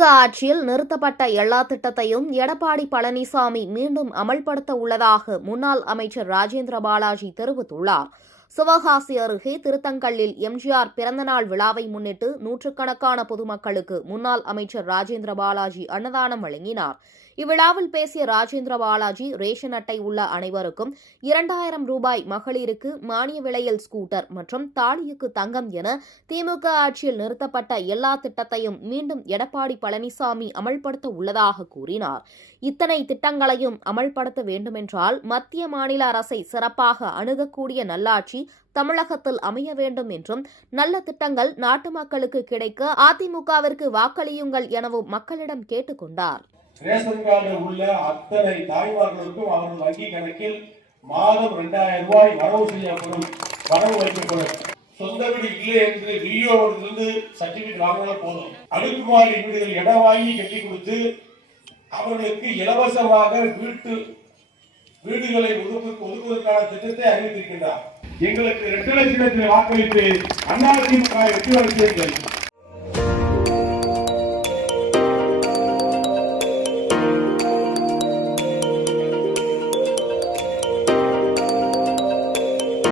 திமுக ஆட்சியில் நிறுத்தப்பட்ட எல்லா திட்டத்தையும் எடப்பாடி பழனிசாமி மீண்டும் அமல்படுத்த உள்ளதாக முன்னாள் அமைச்சர் ராஜேந்திர பாலாஜி தெரிவித்துள்ளார். சிவகாசி அருகே திருத்தங்கல்லில் எம்ஜிஆர் பிறந்தநாள் விழாவை முன்னிட்டு நூற்றுக்கணக்கான பொதுமக்களுக்கு முன்னாள் அமைச்சர் ராஜேந்திர பாலாஜி அன்னதானம் வழங்கினார். இவ்விழாவில் பேசிய ராஜேந்திர பாலாஜி, ரேஷன் அட்டை உள்ள அனைவருக்கும் 2000 ரூபாய், மகளிருக்கு மானிய விலையில் ஸ்கூட்டர் மற்றும் தாலிக்கு தங்கம் என திமுக ஆட்சியில் நிறுத்தப்பட்ட எல்லா திட்டத்தையும் மீண்டும் எடப்பாடி பழனிசாமி அமல்படுத்த உள்ளதாக கூறினார். இத்தனை திட்டங்களையும் அமல்படுத்த வேண்டுமென்றால் மத்திய மாநில அரசை சிறப்பாக அணுகக்கூடிய நல்லாட்சி தமிழகத்தில் அமைய வேண்டும் என்றும், நல்ல திட்டங்கள் நாட்டு மக்களுக்கு கிடைக்க அதிமுகவிற்கு வாக்களியுங்கள் எனவும் மக்களிடம் கேட்டுக் கொண்டார். ரேஷன் கார்டு உள்ள அத்தனை தாய்மார்களுக்கும் அவர்கள் வங்கி கணக்கில் மாதம் 2000 ரூபாய் வரவு வைக்கப்படும். சொந்த வீடு இல்லை என்று விஓவிலிருந்து சர்டிபிகேட் வாங்கினால் போதும். அடுக்குமாடி வீடுகள் இடம் வாங்கி கட்டி கொடுத்து அவர்களுக்கு இலவசமாக வீடுகளை ஒதுக்குவதற்கான திட்டத்தை அறிவித்திருக்கின்றார். எங்களுக்கு 2 லட்சம் வாக்களித்து அதிமுக வெற்றி பெற செய்யுங்கள்.